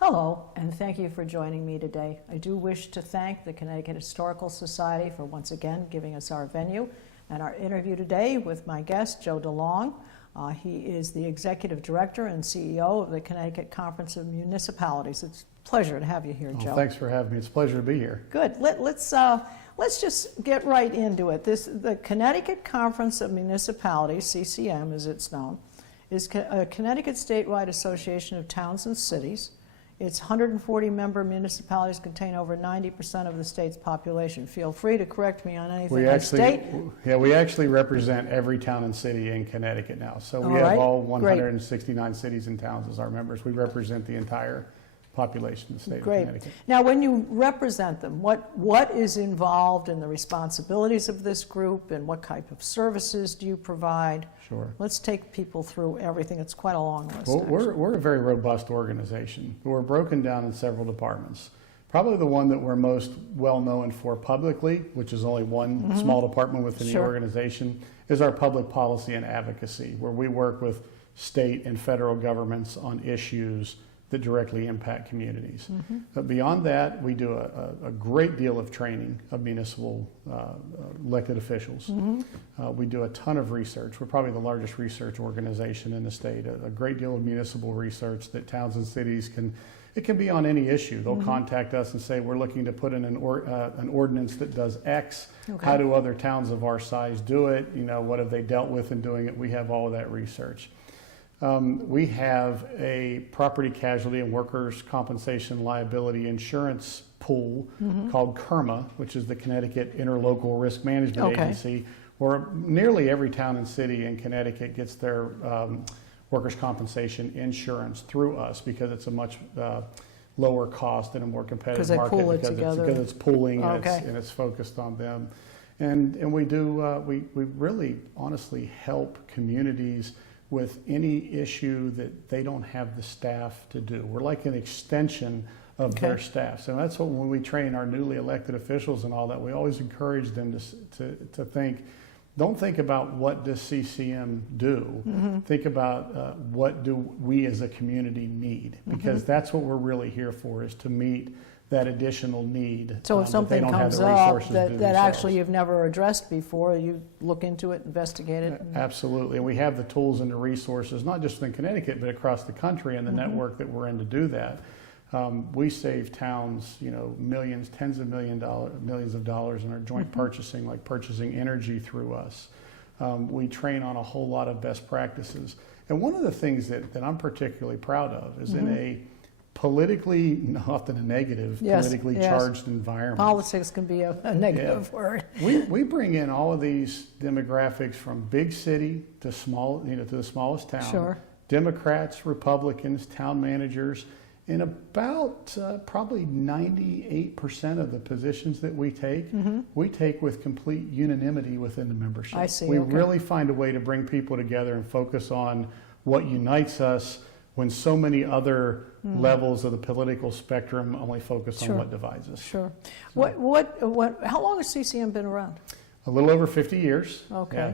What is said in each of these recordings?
Hello, and thank you for joining me today. I do wish to thank the Connecticut Historical Society for once again giving us our venue and our interview today with my guest, Joe DeLong. He is the Executive Director and CEO of the Connecticut Conference of Municipalities. It's a pleasure to have you here, Joe. Thanks for having me. It's a pleasure to be here. Good. Let's just get right into it. The Connecticut Conference of Municipalities, CCM as it's known, is a Connecticut statewide association of towns and cities. Its 140 member municipalities contain over 90% of the state's population. Feel free to correct me on anything I state. Yeah, we actually represent every town and city in Connecticut now. So we have all 169 cities and towns as our members. We represent the entire population of the state of Connecticut. Now, when you represent them, what is involved in the responsibilities of this group, and what type of services do you provide? Sure. Let's take people through everything. It's quite a long list. Well, we're a very robust organization. We're broken down in several departments. Probably the one that we're most well known for publicly, which is only one small department within the organization, is our public policy and advocacy, where we work with state and federal governments on issues that directly impact communities. But beyond that, we do a great deal of training of municipal elected officials. We do a ton of research. We're probably the largest research organization in the state. A great deal of municipal research that towns and cities it can be on any issue. They'll contact us and say, we're looking to put in an ordinance that does X. How do other towns of our size do it? You know, what have they dealt with in doing it? We have all of that research. We have a property casualty and workers' compensation liability insurance pool called CIRMA, which is the Connecticut Interlocal Risk Management Agency, where nearly every town and city in Connecticut gets their workers' compensation insurance through us, because it's a much lower cost and a more competitive market, pool it together. Because it's pooling and it's focused on them. And we do, we really honestly help communities with any issue that they don't have the staff to do. We're like an extension of their staff. So that's what, when we train our newly elected officials and all that, we always encourage them to think, don't think about what does CCM do, think about what do we as a community need, because that's what we're really here for, is to meet that additional need. So if something comes up that actually you've never addressed before, you look into it, investigate it. Absolutely, and we have the tools and the resources, not just in Connecticut, but across the country, and the network that we're in to do that. We save towns, you know, millions, tens of millions of dollars in our joint purchasing, like purchasing energy through us. We train on a whole lot of best practices. And one of the things that I'm particularly proud of is in a politically, often a negative, politically charged environment. Politics can be a negative word. We bring in all of these demographics from big city to small, to the smallest town. Democrats, Republicans, town managers, and about probably 98% of the positions that we take with complete unanimity within the membership. I see. We really find a way to bring people together and focus on what unites us, when so many other levels of the political spectrum only focus on what divides us. So. How long has CCM been around? A little over 50 years.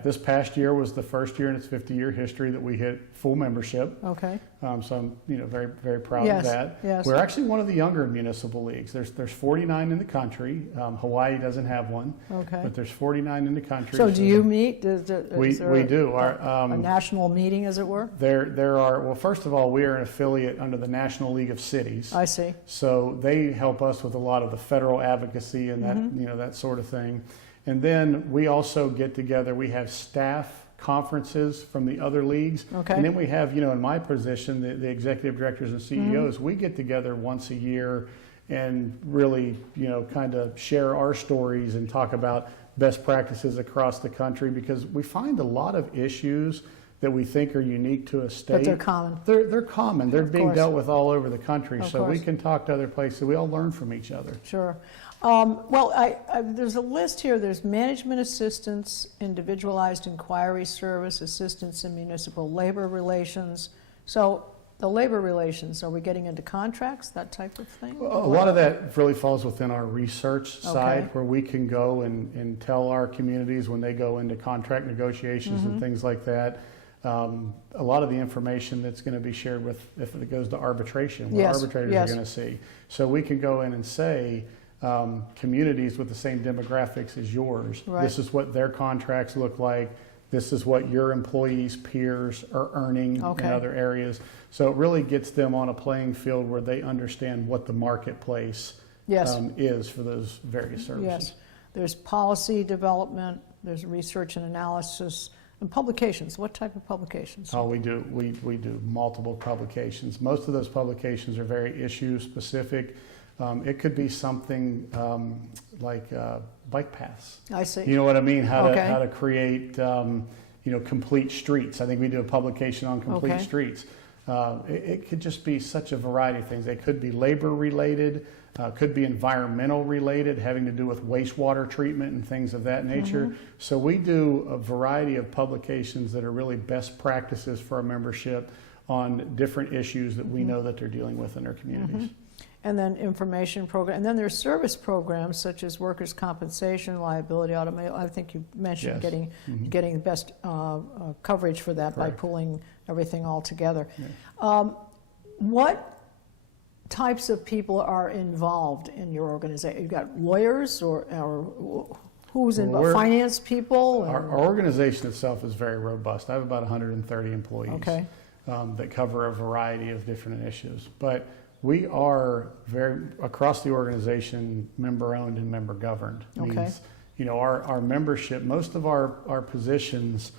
This past year was the first year in its 50-year history that we hit full membership. So I'm, very, very proud of that. We're actually one of the younger municipal leagues. There's 49 in the country. Hawaii doesn't have one, but there's 49 in the country. So do you meet? We do. A national meeting, as it were? There are. Well, first of all, we are an affiliate under the National League of Cities. I see. So they help us with a lot of the federal advocacy and that that sort of thing. And then we also get together, we have staff conferences from the other leagues. And then we have, in my position, the executive directors and CEOs, we get together once a year and really, kind of share our stories and talk about best practices across the country, because we find a lot of issues that we think are unique to a state. But they're common. They're common. They're being dealt with all over the country. So we can talk to other places. We all learn from each other. There's a list here. There's management assistance, individualized inquiry service, assistance in municipal labor relations. So the labor relations, are we getting into contracts, that type of thing? A lot of that really falls within our research side, where we can go and tell our communities when they go into contract negotiations and things like that. a lot of the information that's going to be shared with, if it goes to arbitration, what Yes, arbitrators yes. are going to see. So we can go in and say, communities with the same demographics as yours, Right. this is what their contracts look like, this is what your employees' peers are earning Okay. in other areas. So it really gets them on a playing field where they understand what the marketplace Yes. is for those various services. Yes. There's policy development, there's research and analysis, and publications. What type of publications? Oh, we do. We do multiple publications. Most of those publications are very issue specific. It could be something like bike paths. I see. You know what I mean? How Okay. to create complete streets. I think we do a publication on complete Okay. streets. It could just be such a variety of things. They could be labor related, could be environmental related, having to do with wastewater treatment and things of that nature. Mm-hmm. So we do a variety of publications that are really best practices for our membership on different issues that we Mm-hmm. know that they're dealing with in their communities. And then information program, and then there's service programs such as workers' compensation, liability, automobile. I think you mentioned Yes. getting getting the best coverage for that by Correct. pulling everything all together. Yeah. What types of people are involved in your organization? You've got lawyers or who's involved? We're- Finance people? Our organization itself is very robust. I have about 130 employees Okay. that cover a variety of different initiatives. But we are very, across the organization, member-owned and member-governed. Okay. Means, our membership, most of our positions,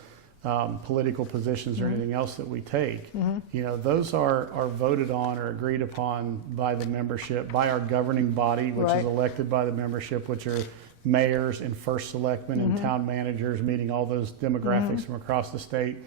political positions or anything else that we take, those are voted on or agreed upon by the membership, by our governing body, which Right. is elected by the membership, which are mayors and first selectmen and town managers, meeting all those demographics from across the state.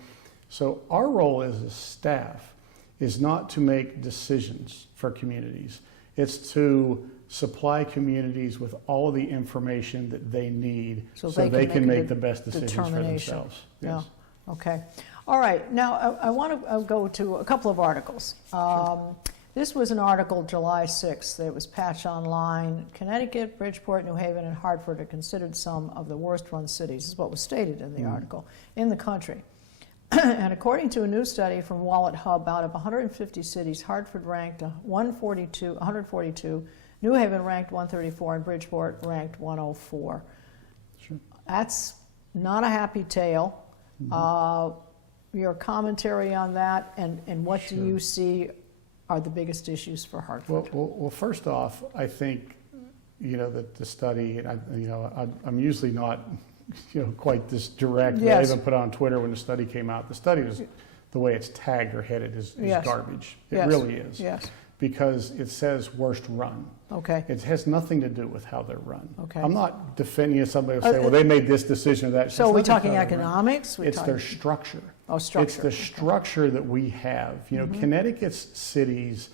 So our role as a staff is not to make decisions for communities. It's to supply communities with all of the information that they need so they can make the best decisions for determination. themselves. Yeah. Yes. Okay. All right. Now, I want to go to a couple of articles. This was an article July 6th. It was patched online. Connecticut, Bridgeport, New Haven, and Hartford are considered some of the worst-run cities, is what was stated in the article, in the country. And according to a new study from Wallet Hub, out of 150 cities, Hartford ranked 142, New Haven ranked 134, and Bridgeport ranked 104. Sure. That's not a happy tale. Your commentary on that, and what do you see are the biggest issues for Hartford? Well, first off, I think, that the study, I'm usually not, quite this direct. Yes. I even put on Twitter when the study came out. The study was, the way it's tagged or headed is Yes. garbage. It Yes. really is. Yes. Because it says worst run. Okay. It has nothing to do with how they're run. Okay. I'm not defending somebody who say, well, they made this decision or that. So are we It's nothing talking how they're run. economics? It's their structure. Oh, structure. It's the structure that we have. Connecticut's cities,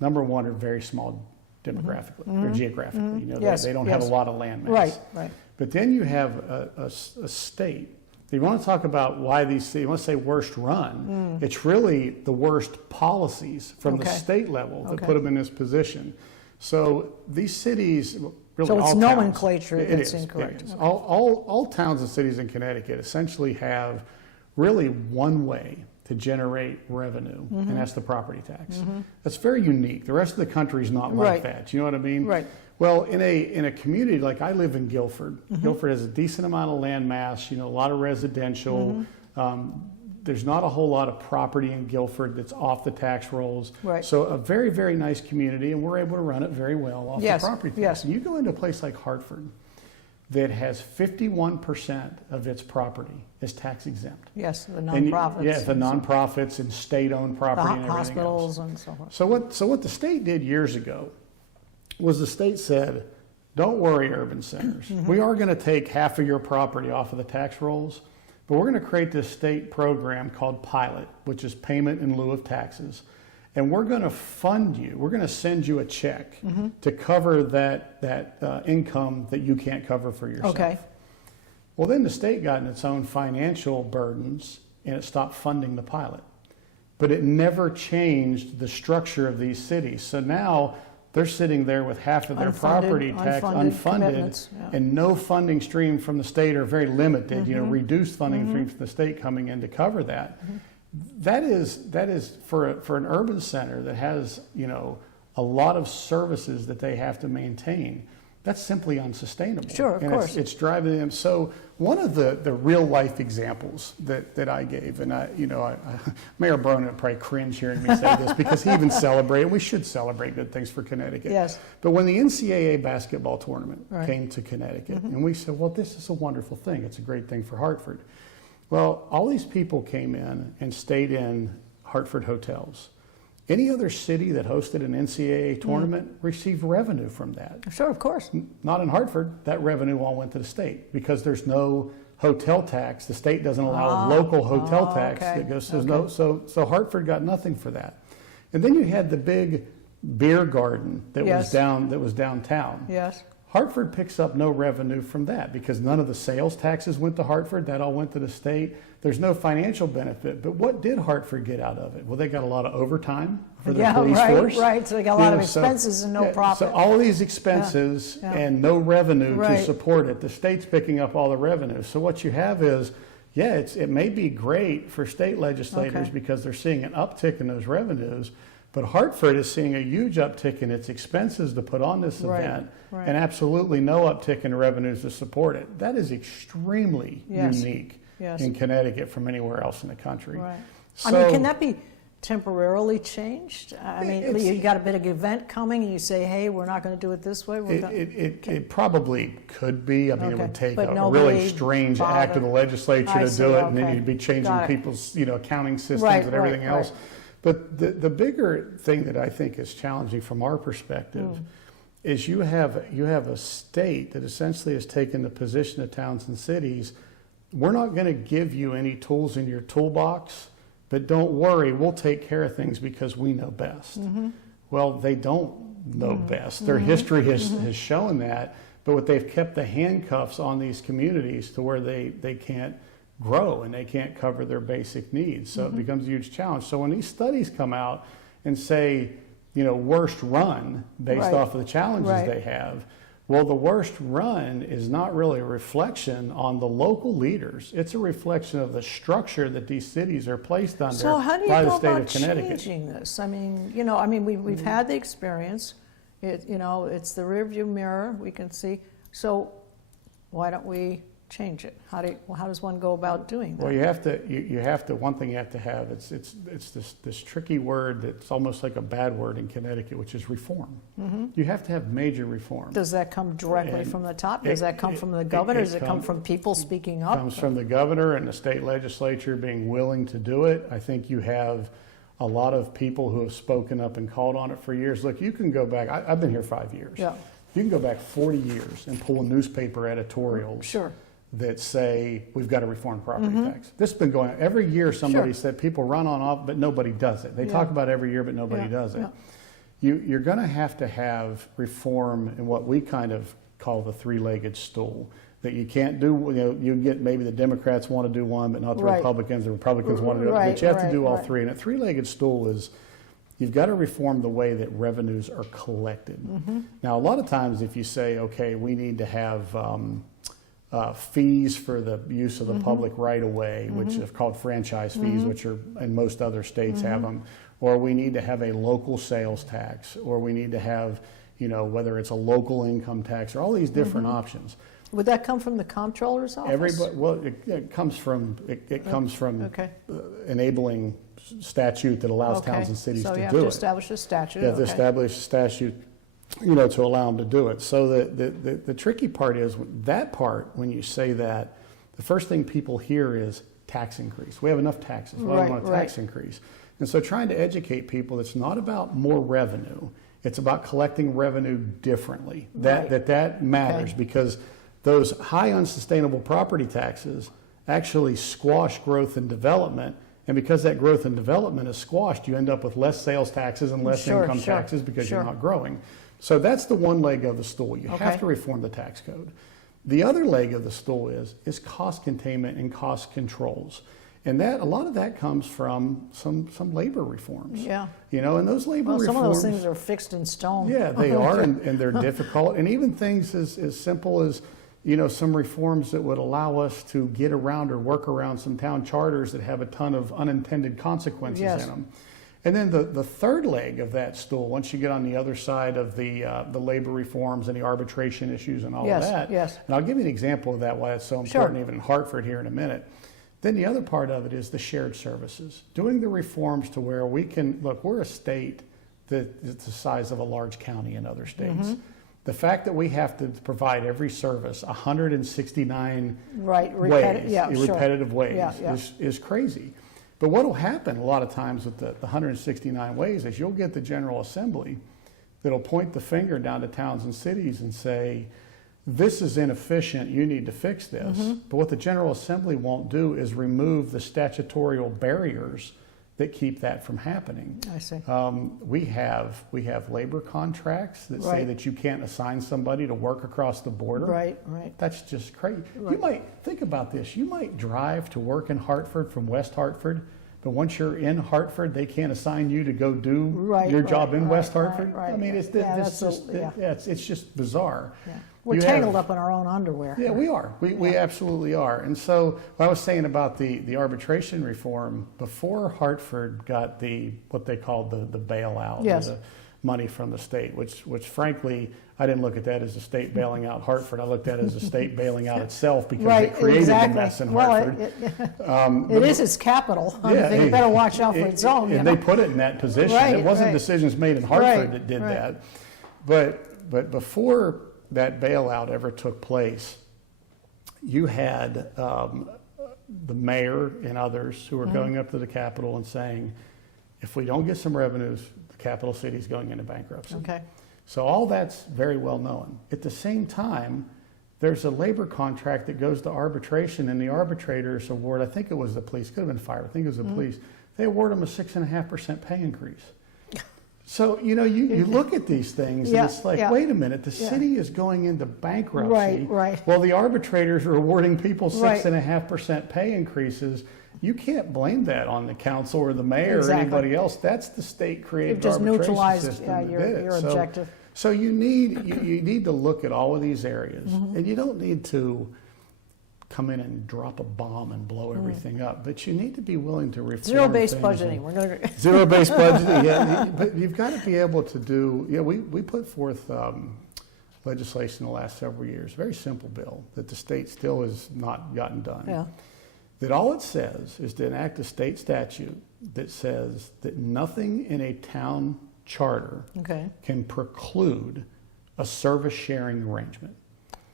number one, are very small demographically or geographically. Yes, they don't have a yes. lot of land mass. Right. But then you have a state. If you want to talk about why these cities, you want to say worst run, it's really the worst policies from the Okay. state level that Okay. put them in this position. So these cities, really So it's all nomenclature towns, that's it is, incorrect. It is. Okay. All towns and cities in Connecticut essentially have really one way to generate revenue, and that's the property tax. That's very unique. The rest of the country is not like Right. that. You know what I mean? Right. Well, in a community like I live in Guilford, Guilford has a decent amount of land mass. A lot of residential. There's not a whole lot of property in Guilford that's off the tax rolls. Right. So a very, very nice community, and we're able to run it very well off Yes, the property tax. yes. And you go into a place like Hartford that has 51% of its property is tax exempt. Yes, the And nonprofits. yeah, the nonprofits and state-owned the property and everything hospitals else. and so forth. So what the state did years ago was the state said, don't worry, urban centers. We are going to take half of your property off of the tax rolls, but we're going to create this state program called PILOT, which is payment in lieu of taxes. And we're going to fund you. We're going to send you a check to cover that income that you can't cover for yourself. Okay. Well, then the state got in its own financial burdens and it stopped funding the pilot. But it never changed the structure of these cities. So now they're sitting there with half of their property tax unfunded and no funding stream from the state, or very limited, reduced funding stream from the state coming in to cover that. That is for an urban center that has, a lot of services that they have to maintain. That's simply unsustainable. Sure, of course. It's driving them. So one of the real life examples that I gave, and Mayor Bronin would probably cringe hearing me say this because he even celebrated. We should celebrate good things for Connecticut. Yes. But when the NCAA basketball tournament came to Connecticut, and we said, well, this is a wonderful thing. It's a great thing for Hartford. Well, all these people came in and stayed in Hartford hotels. Any other city that hosted an NCAA tournament received revenue from that. Sure, of course. Not in Hartford. That revenue all went to the state because there's no hotel tax. The state doesn't allow a local hotel tax that goes. So Hartford got nothing for that. And then you had the big beer garden that was downtown. Yes. Hartford picks up no revenue from that because none of the sales taxes went to Hartford. That all went to the state. There's no financial benefit. But what did Hartford get out of it? Well, they got a lot of overtime for their police force. Right. So they got a lot of expenses and no profit. So all of these expenses and no revenue to support it. The state's picking up all the revenue. So what you have is, it may be great for state legislators because they're seeing an uptick in those revenues. But Hartford is seeing a huge uptick in its expenses to put on this event and absolutely no uptick in revenues to support it. That is extremely unique in Connecticut from anywhere else in the country. Right. So, can that be temporarily changed? You got a big event coming and you say, hey, we're not going to do it this way? It probably could be. It would take a really strange act of the legislature to do it, and then you'd be changing people's accounting systems and everything else. But the bigger thing that I think is challenging from our perspective is you have a state that essentially has taken the position of towns and cities. We're not going to give you any tools in your toolbox, but don't worry, we'll take care of things because we know best. Well, they don't know best. Their history has shown that, but they've kept the handcuffs on these communities to where they can't grow and they can't cover their basic needs. So it becomes a huge challenge. So when these studies come out and say, worst run based off of the challenges they have, well, the worst run is not really a reflection on the local leaders. It's a reflection of the structure that these cities are placed under by the state of Connecticut. So how do you go about changing this? We've had the experience. It's the rearview mirror. We can see. So why don't we change it? How does one go about doing that? Well, you have to. One thing you have to have. It's this tricky word that's almost like a bad word in Connecticut, which is reform. You have to have major reform. Does that come directly from the top? Does that come from the governor? Does it come from people speaking up? It comes from the governor and the state legislature being willing to do it. I think you have a lot of people who have spoken up and called on it for years. Look, you can go back. I've been here 5 years. Yeah. You can go back 40 years and pull newspaper editorials. Sure. That say we've got to reform property tax. This has been going on every year. Somebody said people run on off, but nobody does it. They talk about it every year, but nobody does it. You're going to have reform in what we kind of call the three-legged stool. That you can't do. You get maybe the Democrats want to do one, but not the Republicans. The Republicans want to do it, but you have to do all three. And a three-legged stool is you've got to reform the way that revenues are collected. Now, a lot of times, if you say, okay, we need to have fees for the use of the public right of way, which are called franchise fees, which are in most other states have them, or we need to have a local sales tax, or we need to have, whether it's a local income tax, or all these different options. Would that come from the comptroller's office? It comes from enabling statute that allows towns and cities to do it. So you have to establish a statute. You have to establish a statute to allow them to do it. So the tricky part is that part, when you say that, the first thing people hear is tax increase. We have enough taxes. Why do we want a tax increase? And so trying to educate people, it's not about more revenue. It's about collecting revenue differently. That matters because those high unsustainable property taxes actually squash growth and development. And because that growth and development is squashed, you end up with less sales taxes and less income taxes because you're not growing. So that's the one leg of the stool. You have to reform the tax code. The other leg of the stool is cost containment and cost controls. And that a lot of that comes from some labor reforms. Yeah. You know, and those labor Well, reforms. some of those things are fixed in stone. Yeah, they are, and they're difficult. And even things as simple as, you know, some reforms that would allow us to get around or work around some town charters that have a ton of unintended consequences Yes. in them. And then the third leg of that stool, once you get on the other side of the labor reforms and the arbitration issues and all Yes, of that, yes. and I'll give you an example of that, why it's so important even in Hartford here in a minute. Then the other part of it is the shared services, doing the reforms to where we can, look, we're a state that is the size of a large county in other states. The fact that we have to provide every service 169 Right, repetitive ways Yeah, yeah. is crazy. But what will happen a lot of times with the 169 ways is you'll get the General Assembly that'll point the finger down to towns and cities and say, this is inefficient, you need to fix this. But what the General Assembly won't do is remove the statutorial barriers that keep that from happening. I see. We have labor contracts that say Right. that you can't assign somebody to work across the border. Right, right. That's just crazy. Right. You might think about this. You might drive to work in Hartford from West Hartford, but once you're in Hartford, they can't assign you to go do Right, your right, job in right, West Hartford. right, I mean, yeah. it's Yeah, just, that's it's just bizarre. Yeah. We're You tangled have- up in our own underwear. Yeah, we are. We absolutely are. And so what I was saying about the arbitration reform, before Hartford got what they called the bailout, Yes. the money from the state, which frankly, I didn't look at that as the state bailing out Hartford. I looked at it as the state bailing out itself because Right, it created exactly. the mess in Well, Hartford. It is its capital. Yeah, They better watch out for its own. And they put it in that position. Right, It wasn't right. decisions made in Hartford Right, that did right. that. But before that bailout ever took place, you had the mayor and others who were going up to the Capitol and saying, if we don't get some revenues, the capital city is going into bankruptcy. Okay. So all that's very well known. At the same time, there's a labor contract that goes to arbitration, and the arbitrators award, I think it was the police, could have been fire, I think it was the police, they award them a 6.5% pay increase. So, you know, you look at these things Yeah, and it's like, yeah. wait a minute, the Yeah. city is going into bankruptcy. Right, right. Well, the arbitrators are awarding people Right. 6.5% pay increases. You can't blame that on the council or the mayor Exactly. or anybody else. That's the state created You've just arbitration neutralized, system yeah, that your- did it. your objective. So you need to look at all of these areas, and you don't need to come in and drop a bomb and blow everything up, but you need to be willing to reform Zero-based things budgeting. and- We're going to. Zero-based budgeting, yeah. But you've got to be able to do, we put forth legislation the last several years, very simple bill that the state still has not gotten done. Yeah. That all it says is to enact a state statute that says that nothing in a town charter Okay. can preclude a service sharing arrangement.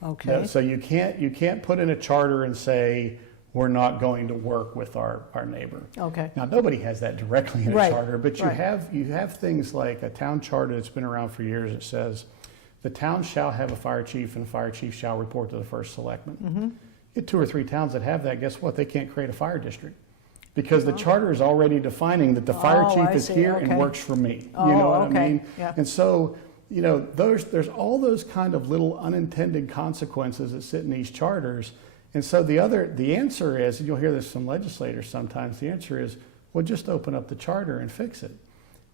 Okay. So you can't put in a charter and say, we're not going to work with our neighbor. Okay. Now, nobody has that directly in a Right, charter, but right. you have things like a town charter that's been around for years that says, the town shall have a fire chief and the fire chief shall report to the first selectman. You get 2 or 3 towns that have that, guess what? They can't create a fire district because the charter is already defining that the fire Oh, chief I is see, here okay. and works for me. Oh, You know what okay, I mean? yeah. And so, you know, there's all those kind of little unintended consequences that sit in these charters. And so the answer is, and you'll hear this from legislators sometimes, the answer is, well, just open up the charter and fix it.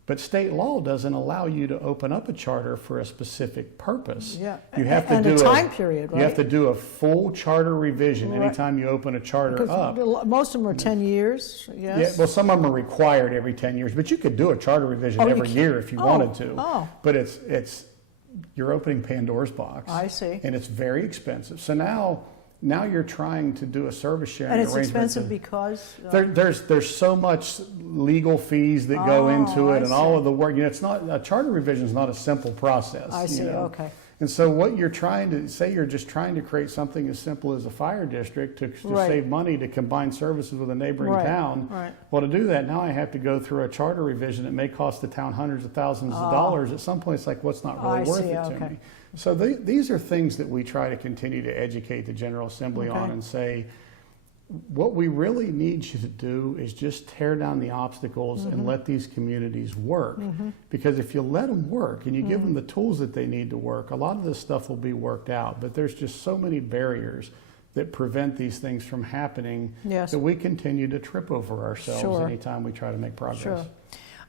But state law doesn't allow you to open up a charter for a specific purpose. Yeah. You have to And do a time period, You have right? to do a full charter revision Right. anytime you open a charter up. Because most of them are 10 years, yes? Yeah, well, some of them are required every 10 years, but you could do a charter revision Oh, you every can- year if you oh, wanted to. oh. But it's you're opening Pandora's box. I see. And it's very expensive. So now you're trying to do a service sharing And it's arrangement. expensive because? There's so much legal fees that go into Oh, it I and all see. of the work. You know, it's not a charter revision is not a simple process. I see, you know? okay. And so what you're trying to say, you're just trying to create something as simple as a fire district to Right. save money to combine services with a neighboring Right, town. right. Well, to do that, now I have to go through a charter revision that may cost the town hundreds of thousands of dollars. At some point, it's like, what's not really I worth see, it to okay. me? So these are things that we try to continue to educate the General Assembly Okay. on and say, what we really need you to do is just tear down the obstacles and let these communities work. Because if you let them work and you give them the tools that they need to work, a lot of this stuff will be worked out. But there's just so many barriers that prevent these things from happening, Yes. that we continue to trip over ourselves Sure. anytime we try to make progress. Sure.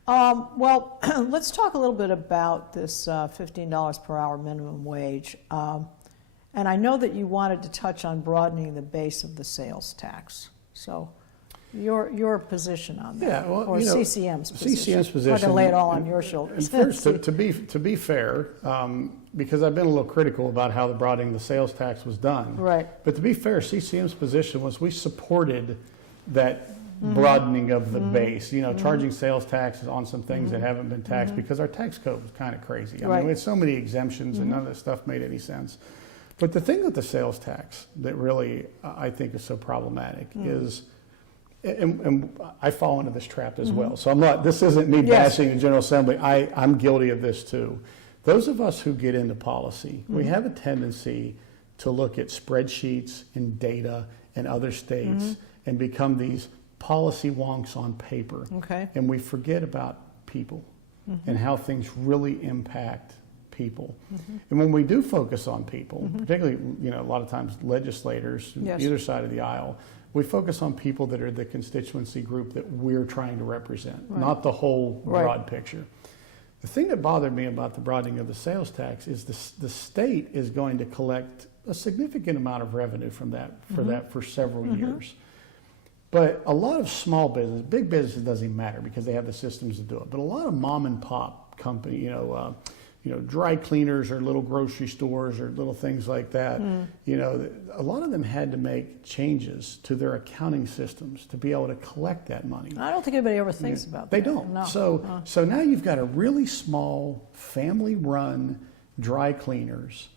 Well, let's talk a little bit about this $15 per hour minimum wage. And I know that you wanted to touch on broadening the base of the sales tax. So your position on that, Yeah, well, or you know, CCM's position. CCM's I'm position. not going to lay it all on and- your And shoulders. first, to be fair, because I've been a little critical about how the broadening the sales tax was done. Right. But to be fair, CCM's position was we supported that broadening of the base. You know, charging sales taxes on some things that haven't been taxed because our tax code was kind of crazy. I Right. mean, we had so many exemptions and none of that stuff made any sense. But the thing with the sales tax that really I think is so problematic is, and I fall into this trap as well. So I'm not, this isn't me Yes. bashing the General Assembly. I'm guilty of this too. Those of us who get into policy, we have a tendency to look at spreadsheets and data in other states and become these policy wonks on paper. Okay. And we forget about people and how things really impact people. And when we do focus on people, particularly, you know, a lot of times legislators, Yes. either side of the aisle, we focus on people that are the constituency group that we're trying to represent, not the whole Right. broad picture. The thing that bothered me about the broadening of the sales tax is the state is going to collect a significant amount of revenue from that for several years. But a lot of small business, big business doesn't even matter because they have the systems to do it. But a lot of mom and pop company, you know, dry cleaners or little grocery stores or little things like that, you know, a lot of them had to make changes to their accounting systems to be able to collect that money. I don't think anybody ever thinks about that. They don't. No. So now you've got a really small family-run dry cleaners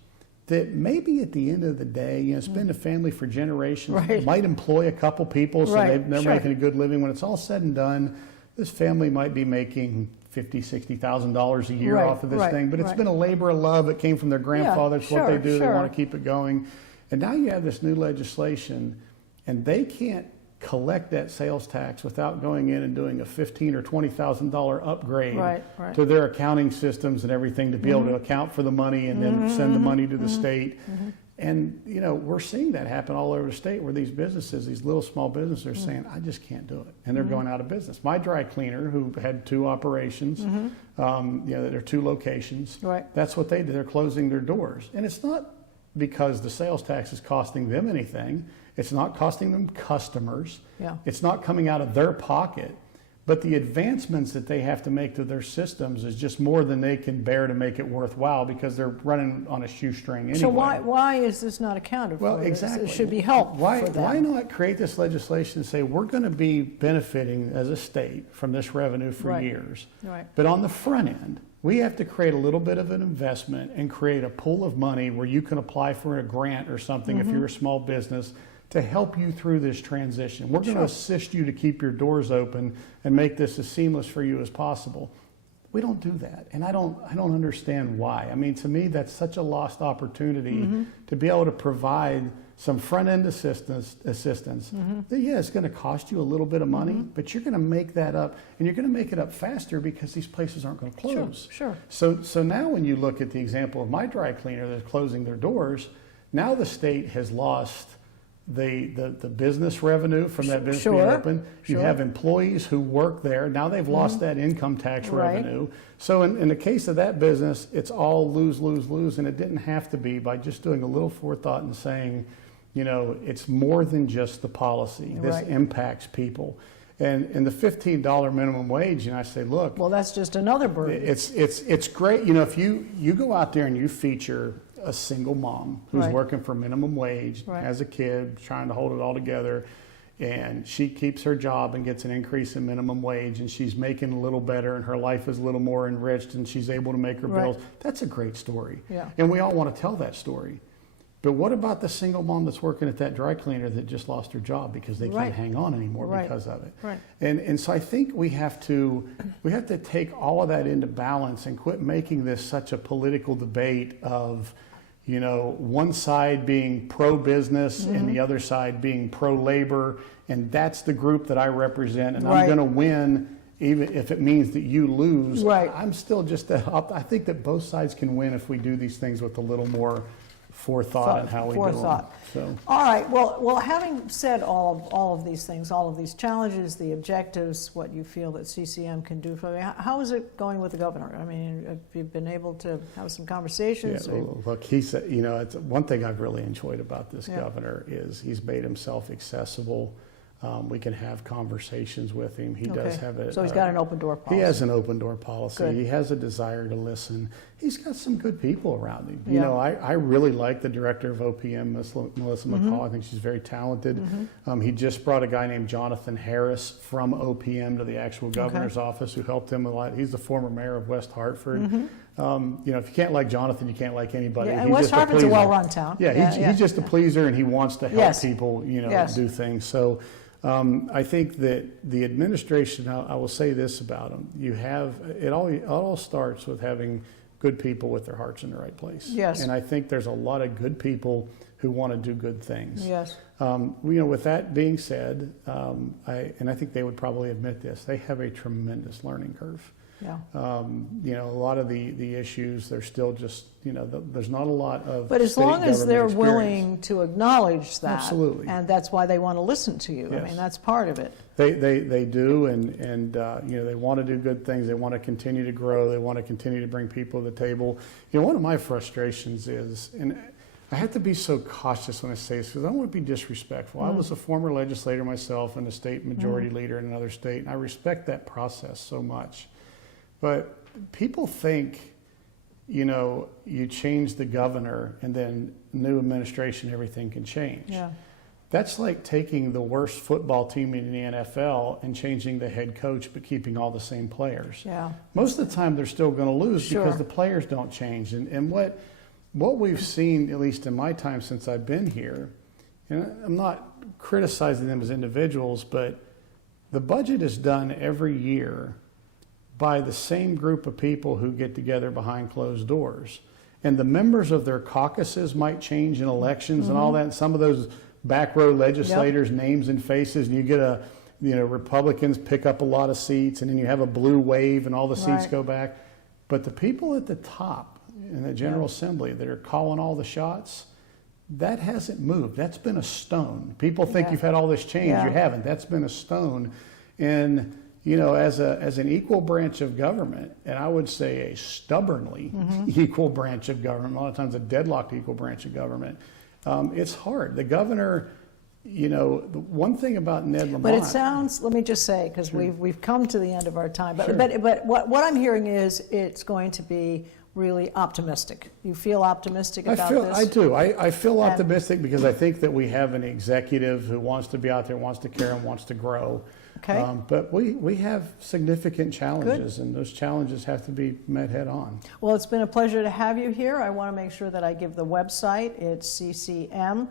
that maybe at the end of the day, you know, it's been a family for generations, Right. might employ a couple people, so Right, they're sure. making a good living. When it's all said and done, this family might be making $50,000-$60,000 a year Right, off of this right, thing, but it's right. been a labor of love. It came from their grandfather. It's what they sure, do. They sure. want to keep it going. And now you have this new legislation, and they can't collect that sales tax without going in and doing a $15,000 or $20,000 upgrade Right, right. to their accounting systems and everything to be able to account for the money and then send the money to the state. And, you know, we're seeing that happen all over the state where these businesses, these little small businesses are saying, I just can't do it. And they're going out of business. My dry cleaner, who had 2 operations, you know, there are 2 locations. Right. That's what they do. They're closing their doors. And it's not because the sales tax is costing them anything. It's not costing them customers. Yeah. It's not coming out of their pocket. But the advancements that they have to make to their systems is just more than they can bear to make it worthwhile because they're running on a shoestring anyway. So why is this not accounted Well, for? exactly. It should be helped Why for them. not create this legislation and say we're going to be benefiting as a state from this revenue for Right. years? Right. But on the front end, we have to create a little bit of an investment and create a pool of money where you can apply for a grant or something if you're a small business to help you through this transition. We're going to assist you to keep your doors open and make this as seamless for you as possible. We don't do that, and I don't understand why. I mean, to me, that's such a lost opportunity to be able to provide some front-end assistance. That, yeah, it's going to cost you a little bit of money, but you're going to make that up, and you're going to make it up faster because these places aren't going to close. Sure. So now when you look at the example of my dry cleaner that's closing their doors, now the state has lost the business revenue from that business being Sure, open. You sure. have employees who work there. Now they've lost that income tax Right. revenue. So in the case of that business, it's all lose, lose, lose, and it didn't have to be by just doing a little forethought and saying, you know, it's more than just the policy. This Right. impacts people. And the $15 minimum wage, and I say, look, Well, that's just another burden. it's great. You know, if you go out there and you feature a single mom who's Right. working for minimum wage, Right. has a kid, trying to hold it all together, and she keeps her job and gets an increase in minimum wage, and she's making a little better, and her life is a little more enriched, and she's able to make her Right. bills. That's a great story. Yeah. And we all want to tell that story. But what about the single mom that's working at that dry cleaner that just lost her job because they Right. can't hang on anymore Right. because of it? Right. And so I think we have to take all of that into balance and quit making this such a political debate of, you know, one side being pro-business and the other side being pro-labor, and that's the group that I represent, and Right. I'm going to win even if it means that you lose. Right. I'm still just I think that both sides can win if we do these things with a little more forethought in how we do them. So. All right. Well, having said all of these things, all of these challenges, the objectives, what you feel that CCM can do for you, how is it going with the governor? I mean, have you been able to have some conversations? Yeah, well, look, he said, it's one thing I've really enjoyed about this governor is he's made himself accessible. We can have conversations with him. He does have a. So he's got an open door policy. He has an open door policy. Good. He has a desire to listen. He's got some good people around him. Yeah. I really like the director of OPM, Melissa McCall. I think she's very talented. He just brought a guy named Jonathan Harris from OPM to the actual governor's office, who helped him a lot. He's the former mayor of West Hartford. If you can't like Jonathan, you can't like anybody. Yeah, and he's West just Hartford's a pleaser. well-run town. Yeah, he's just a pleaser, and he wants to help people, Yes. do things. So. I think that the administration, I will say this about them, it all starts with having good people with their hearts in the right place. Yes. And I think there's a lot of good people who want to do good things. Yes. With that being said, I think they would probably admit this, they have a tremendous learning curve. Yeah. A lot of the issues, they're still just, there's not a lot of. But as state long as they're government experience. willing to acknowledge that. Absolutely. And that's why they want to listen to you. Yes. I mean, that's part of it. They do, and they want to do good things. They want to continue to grow. They want to continue to bring people to the table. One of my frustrations is, and I have to be so cautious when I say this because I don't want to be disrespectful. I was a former legislator myself and a state majority leader in another state, and I respect that process so much. But people think, you change the governor and then new administration, everything can change. Yeah. That's like taking the worst football team in the NFL and changing the head coach but keeping all the same players. Yeah. Most of the time they're still going to lose Sure. because the players don't change. And what we've seen, at least in my time since I've been here, and I'm not criticizing them as individuals, but the budget is done every year by the same group of people who get together behind closed doors. And the members of their caucuses might change in elections and all that. And some of those back row legislators' names and faces, and you get Republicans pick up a lot of seats, and then you have a blue wave and all the seats Right. go back. But the people at the top in the General Assembly that are calling all the shots, that hasn't moved. That's been a stone. People think you've had all this change. Yeah. You haven't. That's been a stone. And as an equal branch of government, and I would say a stubbornly equal branch of government, a lot of times a deadlocked equal branch of government, it's hard. The governor, the one thing about Ned Lamont. But it sounds, let me just say, because we've come to the end of our time, but, Sure. but what I'm hearing is it's going to be really optimistic. You feel optimistic about this? I do. I feel optimistic because I think that we have an executive who wants to be out there, wants to care, and wants to grow. Okay. But we have significant challenges, and those challenges have to be met head on. Well, it's been a pleasure to have you here. I want to make sure that I give the website. It's ccm-ct.org.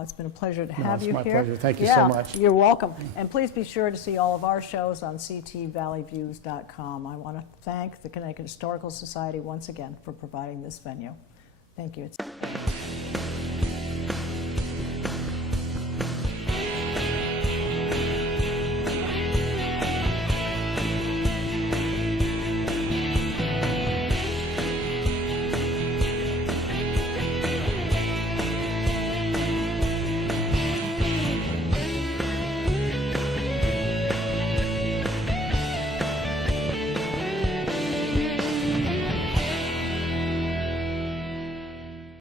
It's been a pleasure to have you here. It's my pleasure. Thank you so much. You're welcome. And please be sure to see all of our shows on ctvalleyviews.com. I want to thank the Connecticut Historical Society once again for providing this venue. Thank you.